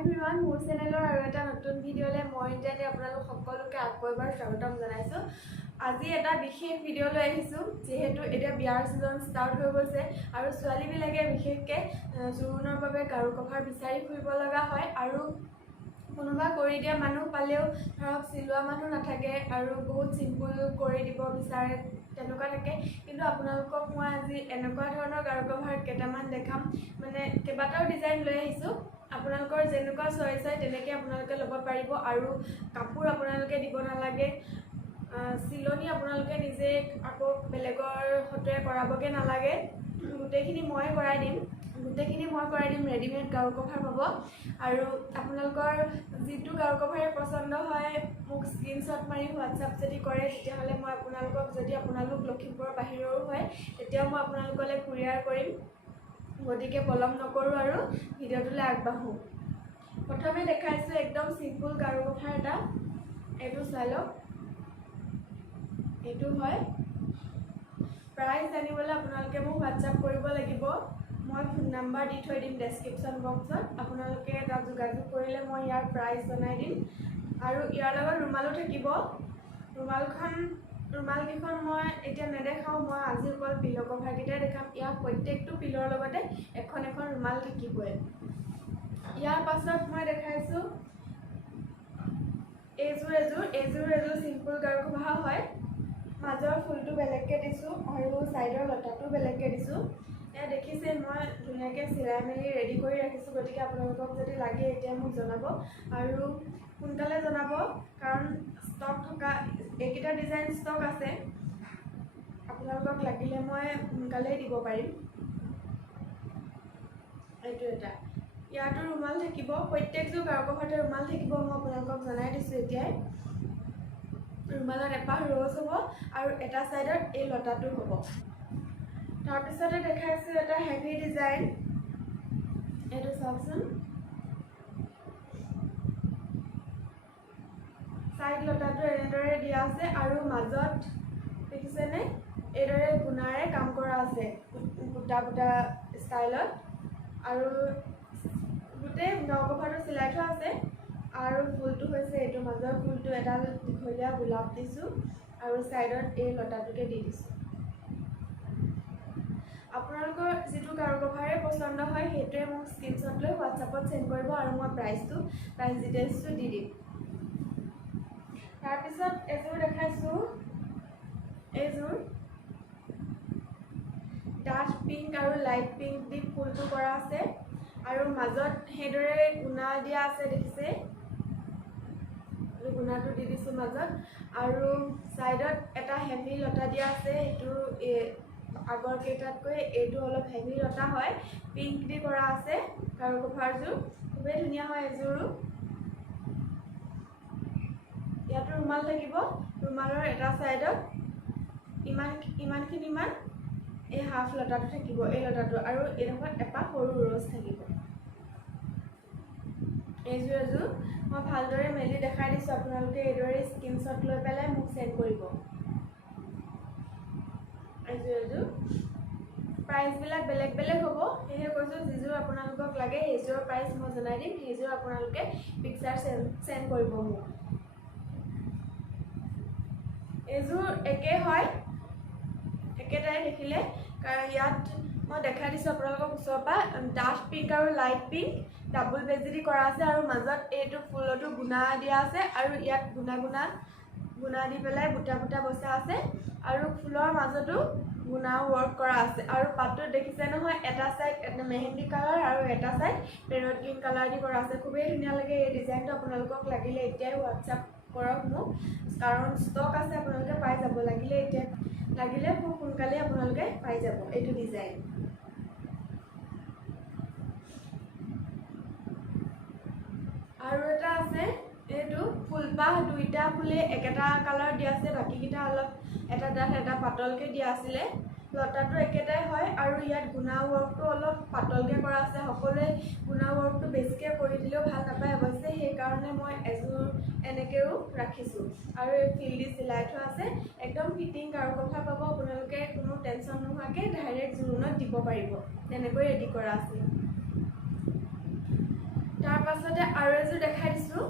Everyone, মোৰ চেনেলৰ আৰু এটা নতুন ভিডিঅ'লৈ মই জানি আপোনালোক সকলোকে আকৌ এবাৰ স্বাগতম জনাইছোঁ। আজি এটা বিশেষ ভিডিঅ' লৈ আহিছোঁ, যিহেতু এতিয়া বিয়াৰ ছিজন ষ্টাৰ্ট হৈ গৈছে আৰু ছোৱালীবিলাকে বিশেষকৈ জোৰোণৰ বাবে গাৰু কভাৰ বিচাৰি ফুৰিব লগা হয় আৰু কোনোবা কৰি দিয়া মানুহ পালেও ধৰক চিলোৱা মানুহ নাথাকে আৰু বহুত চিম্পুল কৰি দিব বিচাৰে, তেনেকুৱা থাকে। কিন্তু আপোনালোকক মই আজি এনেকুৱা ধৰণৰ গাৰু কভাৰ কেইটামান দেখাম, মানে কেইবাটাও ডিজাইন লৈ আহিছোঁ। আপোনালোকৰ যেনেকুৱা চইচ হয় তেনেকৈ আপোনালোকে ল'ব পাৰিব আৰু কাপোৰ আপোনালোকে দিব নালাগে, চিলনি আপোনালোকে নিজে আকৌ বেলেগৰ সৈতে কৰাবগৈ নালাগে। গোটেইখিনি মই কৰাই দিম, ৰেডিমেড গাৰু কভাৰ পাব। আৰু আপোনালোকৰ যিটো গাৰু কভাৰে পচন্দ হয় মোক স্ক্ৰীনশ্বট মাৰি হোৱাটছআপ যদি কৰে, তেতিয়াহ'লে মই আপোনালোকক, যদি আপোনালোক লখিমপুৰৰ বাহিৰৰো হয় তেতিয়াও মই আপোনালোকলৈ কুৰিয়াৰ কৰিম। গতিকে পলম নকৰোঁ আৰু ভিডিঅ'টোলৈ আগবাঢ়োঁ। প্ৰথমে দেখাইছোঁ একদম চিম্পুল গাৰু কভাৰ এটা। এইটো চাই লওক, এইটো হয়। প্ৰাইচ জানিবলৈ আপোনালোকে মোক হোৱাটছআপ কৰিব লাগিব। মই ফোন নাম্বাৰ দি থৈ দিম ডেছক্ৰিপশ্যন বক্সত, আপোনালোকে তাত যোগাযোগ কৰিলে মই ইয়াৰ প্ৰাইচ জনাই দিম। আৰু ইয়াৰ লগত ৰুমালো থাকিব। ৰুমালকেইখন মই এতিয়া নেদেখাওঁ, মই আজি অকল পিল' কভাৰকেইটাই দেখাম। ইয়াৰ প্ৰত্যেকটো পিলৰ লগতে এখন এখন ৰুমাল থাকিবই। ইয়াৰ পাছত মই দেখাইছোঁ এইযোৰ চিম্পুল গাৰু কভাৰ হয়। মাজৰ ফুলটো বেলেগকৈ দিছোঁ আৰু ছাইডৰ লতাটো বেলেগকৈ দিছোঁ। এয়া দেখিছে, মই ধুনীয়াকৈ চিলাই মেলি ৰেডি কৰি ৰাখিছোঁ। গতিকে আপোনালোকক যদি লাগে এতিয়া মোক জনাব আৰু সোনকালে জনাব, কাৰণ ষ্টক থকা এইকেইটা ডিজাইন ষ্টক আছে। আপোনালোকক লাগিলে মই সোনকালেই দিব পাৰিম। এইটো এটা, ইয়াতো ৰুমাল থাকিব। প্ৰত্যেকযোৰ গাৰু কভাৰতে ৰুমাল থাকিব, মই আপোনালোকক জনাই দিছোঁ এতিয়াই। ৰুমালত এপাহ ৰ'জ হ'ব আৰু এটা ছাইডত এই লতাটো হ'ব। তাৰপিছতে দেখাইছোঁ এটা হেভি ডিজাইন। এইটো চাওকচোন, ছাইড লতাটো এনেদৰে দিয়া আছে আৰু মাজত দেখিছেনে এইদৰে গুণাৰে কাম কৰা আছে, বুটা বুটা ষ্টাইলত। আৰু গোটেই গাৰু কভাৰটো চিলাই থোৱা আছে আৰু ফুলটো হৈছে এইটো, মাজৰ ফুলটো এডাল দীঘলীয়া গোলাপ দিছোঁ আৰু ছাইডত এই লতাটোকে দি দিছোঁ। আপোনালোকৰ যিটো গাৰু কভাৰে পচন্দ হয় সেইটোৱে মোক স্ক্ৰীনশ্বট লৈ হোৱাটছআপত চেণ্ড কৰিব আৰু মই প্ৰাইচ ডিটেইলছটো দি দিম। তাৰপিছত এযোৰ দেখাইছোঁ, এইযোৰ ডাঠ পিংক আৰু লাইট পিংক দি ফুলটো কৰা আছে আৰু মাজত সেইদৰে গুণা দিয়া আছে, দেখিছে? গুণাটো দি দিছোঁ মাজত আৰু ছাইডত এটা হেভি লতা দিয়া আছে। সেইটো আগৰ কেইটাতকৈ এইটো অলপ হেভি লতা হয়, পিংক দি কৰা আছে। গাৰু কভাৰযোৰ খুবেই ধুনীয়া হয় এযোৰো। ইয়াতো ৰুমাল থাকিব, ৰুমালৰ এটা ছাইডত ইমানখিনিমান এই হাফ লতাটো থাকিব, এই লতাটো, আৰু এইডোখৰত এপাহ সৰু ৰ'জ থাকিব। এযোৰ মই ভালদৰে মেলি দেখাই দিছোঁ, আপোনালোকে এইদৰে স্ক্ৰীনশ্বট লৈ পেলাই মোক চেণ্ড কৰিব। এযোৰ প্ৰাইচবিলাক বেলেগ বেলেগ হ'ব, সেয়েহে কৈছোঁ যিযোৰ আপোনালোকক লাগে সেইযোৰৰ প্ৰাইচ মই জনাই দিম, সেইযোৰ আপোনালোকে পিকচাৰ চেণ্ড কৰিব মোক। এইযোৰ একে হয়, একেটাই দেখিলে, কাৰণ ইয়াত মই দেখাই দিছোঁ আপোনালোকক ওচৰৰ পৰা। ডাঠ পিংক আৰু লাইট পিংক ডাবুল বেজি দি কৰা আছে আৰু মাজত এইটো ফুলতো গুণা দিয়া আছে আৰু ইয়াত গুণা দি পেলাই বুটা বুটা বচা আছে আৰু ফুলৰ মাজতো গুণা ৱৰ্ক কৰা আছে। আৰু পাতটোত দেখিছে নহয়, এটা ছাইড মেহেন্দি কালাৰ আৰু এটা ছাইড পেৰট গ্ৰীণ কালাৰ দি কৰা আছে। খুবেই ধুনীয়া লাগে এই ডিজাইনটো। আপোনালোকক লাগিলে এতিয়াই হোৱাটছআপ কৰক মোক, কাৰণ ষ্টক আছে, আপোনালোকে পাই যাব। লাগিলে খুব সোনকালে আপোনালোকে পাই যাব এইটো ডিজাইন। আৰু এটা আছে, এইটো ফুলপাহ দুইটা ফুলে একেটা কালাৰ দিয়া আছে, বাকীকেইটা অলপ এটা ডাঠ এটা পাতলকৈ দিয়া আছিলে। লতাটো একেটাই হয় আৰু ইয়াত গুণা ৱৰ্কটো অলপ পাতলকৈ কৰা আছে। সকলোৱে গুণা ৱৰ্কটো বেছিকৈ কৰি দিলেও ভাল নাপায় অৱশ্যে, সেইকাৰণে মই এযোৰ এনেকৈও ৰাখিছোঁ। আৰু এই ফিল দি চিলাই থোৱা আছে, একদম ফিটিং গাৰু কভাৰ পাব। আপোনালোকে কোনো টেনশ্যন নোহোৱাকৈ ডাইৰেক্ট জোৰোণত দিব পাৰিব, তেনেকৈ ৰেডি কৰা আছে। তাৰ পাছতে আৰু এযোৰ দেখাই দিছোঁ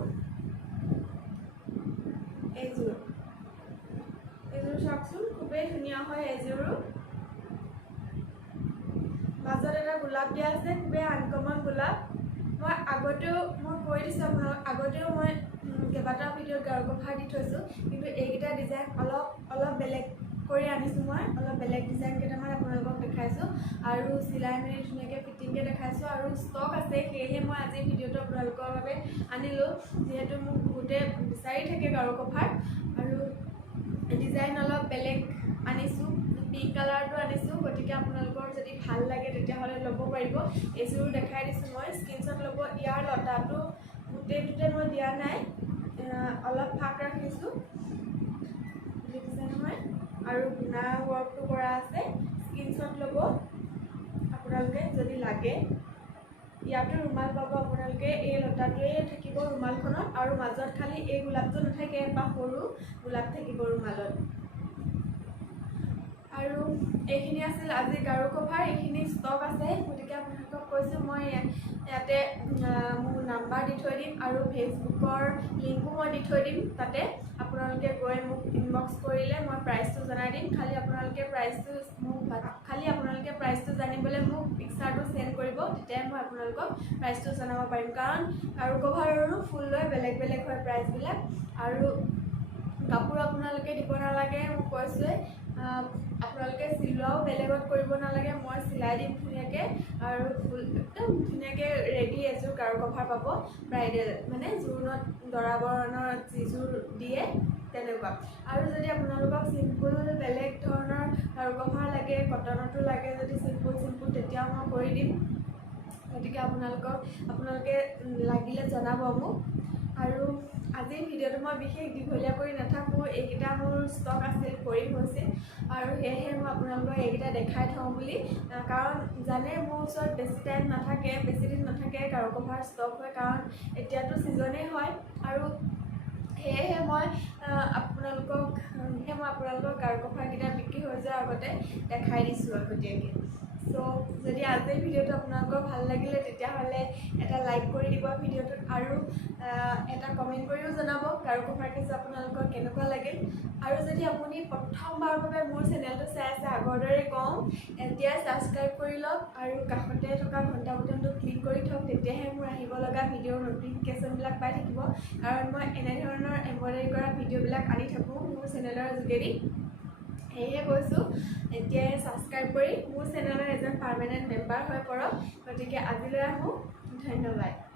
এইযোৰ চাওকচোন খুবেই ধুনীয়া হয় এইযোৰো মাজত এটা গোলাপ দিয়া আছে খুবেই আনকমন গোলাপ মই আগতেও কৈ দিছোঁ আপোনালোক আগতেও মই কেইবাটাও ভিডিঅ'ত গাৰু কভাৰ দি থৈছোঁ কিন্তু এইকেইটা ডিজাইন অলপ বেলেগ কৰি আনিছোঁ মই অলপ বেলেগ ডিজাইন কেইটামান আপোনালোকক দেখাইছোঁ আৰু চিলাই মেলি ধুনীয়াকৈ ফিটিংকৈ দেখাইছোঁ আৰু ষ্টক আছে সেয়েহে মই আজি ভিডিঅ'টো আপোনালোকৰ বাবে আনিলোঁ যিহেতু মোক বহুতে বিচাৰি থাকে গাৰু কভাৰ আৰু ডিজাইন অলপ বেলেগ আনিছোঁ পিংক কালাৰটো আনিছোঁ গতিকে আপোনালোকৰ যদি ভাল লাগে তেতিয়াহ'লে ল'ব পাৰিব এইযোৰ দেখাই দিছোঁ মই স্ক্ৰীনশ্বট ল'ব ইয়াৰ লতাটো গোটেইটোতে মই দিয়া নাই অলপ ফাঁক ৰাখিছোঁ দেখিছে নহয় আৰু গুণা ৱৰ্কটো কৰা আছে স্ক্ৰীনশ্বট ল'ব আপোনালোকে যদি লাগে ইয়াতো ৰুমাল পাব আপোনালোকে এই লতাটোৱে থাকিব ৰুমালখনত আৰু মাজত খালি এই গোলাপটো নাথাকে বা সৰু গোলাপ থাকিব ৰুমালত আৰু এইখিনি আছিল আজি গাৰু কভাৰ এইখিনি ষ্টক আছে গতিকে আপোনালোকক কৈছোঁ মই ইয়াতে মোৰ নাম্বাৰ দি থৈ দিম আৰু ফেচবুকৰ লিংকো মই দি থৈ দিম তাতে আপোনালোকে গৈ মোক ইনবক্স কৰিলে মই প্ৰাইচটো জনাই দিম খালি আপোনালোকে প্ৰাইচটো জানিবলৈ মোক পিকচাৰটো চেণ্ড কৰিব তেতিয়াই মই আপোনালোকক প্ৰাইচটো জনাব পাৰিম কাৰণ গাৰু কভাৰৰো ফুল লৈ বেলেগ বেলেগ হয় প্ৰাইচবিলাক আৰু কাপোৰ আপোনালোকে দিব নালাগে মোক কৈছোঁৱে আপোনালোকে চিলোৱাও বেলেগত কৰিব নালাগে মই চিলাই দিম ধুনীয়াকৈ আৰু ফুল একদম ধুনীয়াকৈ ৰেডি এযোৰ গাৰু কভাৰ পাব ব্ৰাইডেল মানে জোৰোণত দৰা বৰণৰ যিযোৰ দিয়ে তেনেকুৱা আৰু যদি আপোনালোকক চিম্পুল বেলেগ ধৰণৰ গাৰু কভাৰ লাগে কটনতো লাগে যদি চিম্পুল তেতিয়াও মই কৰি দিম গতিকে আপোনালোকে লাগিলে জনাব মোক আৰু আজিৰ ভিডিঅ'টো মই বিশেষ দীঘলীয়া কৰি নাথাকোঁ এইকেইটা মোৰ ষ্টক আছিল কৰি হৈছে আৰু সেয়েহে মই আপোনালোকক এইকেইটা দেখাই থওঁ বুলি কাৰণ জানে মোৰ ওচৰত বেছি টাইম নাথাকে বেছি দিন নাথাকে গাৰু কভাৰ ষ্টক হয় কাৰণ এতিয়াতো ছিজনেই হয় আৰু সেয়েহে মই আপোনালোকক গাৰু কভাৰকেইটা বিক্ৰী হৈ যোৱাৰ আগতে দেখাই দিছোঁ আগতীয়াকৈ চ' যদি আজিৰ ভিডিঅ'টো আপোনালোকৰ ভাল লাগিলে তেতিয়াহ'লে এটা লাইক কৰি দিব ভিডিঅ'টোত আৰু এটা কমেণ্ট কৰিও জনাব গাৰু কভাৰকেইযোৰ আপোনালোকৰ কেনেকুৱা লাগিল আৰু যদি আপুনি প্ৰথমবাৰৰ বাবে মোৰ চেনেলটো চাই আছে আগৰ দৰে কওঁ এতিয়াই ছাবস্ক্ৰাইব কৰি লওক আৰু কাষতে থকা ঘণ্টা বুটামটো ক্লিক কৰি থওক তেতিয়াহে মোৰ আহিব লগা ভিডিঅ'ৰ ন'টিফিকেশ্যনবিলাক পাই থাকিব কাৰণ মই এনেধৰণৰ এম্ব্ৰইডাৰী কৰা ভিডিঅ'বিলাক আনি থাকোঁ মোৰ চেনেলৰ যোগেদি সেয়েহে কৈছোঁ এতিয়াই ছাবস্ক্ৰাইব কৰি মোৰ চেনেলৰ এজন পাৰ্মানেণ্ট মেম্বাৰ হৈ পৰক গতিকে আজিলৈ আহোঁ ধন্যবাদ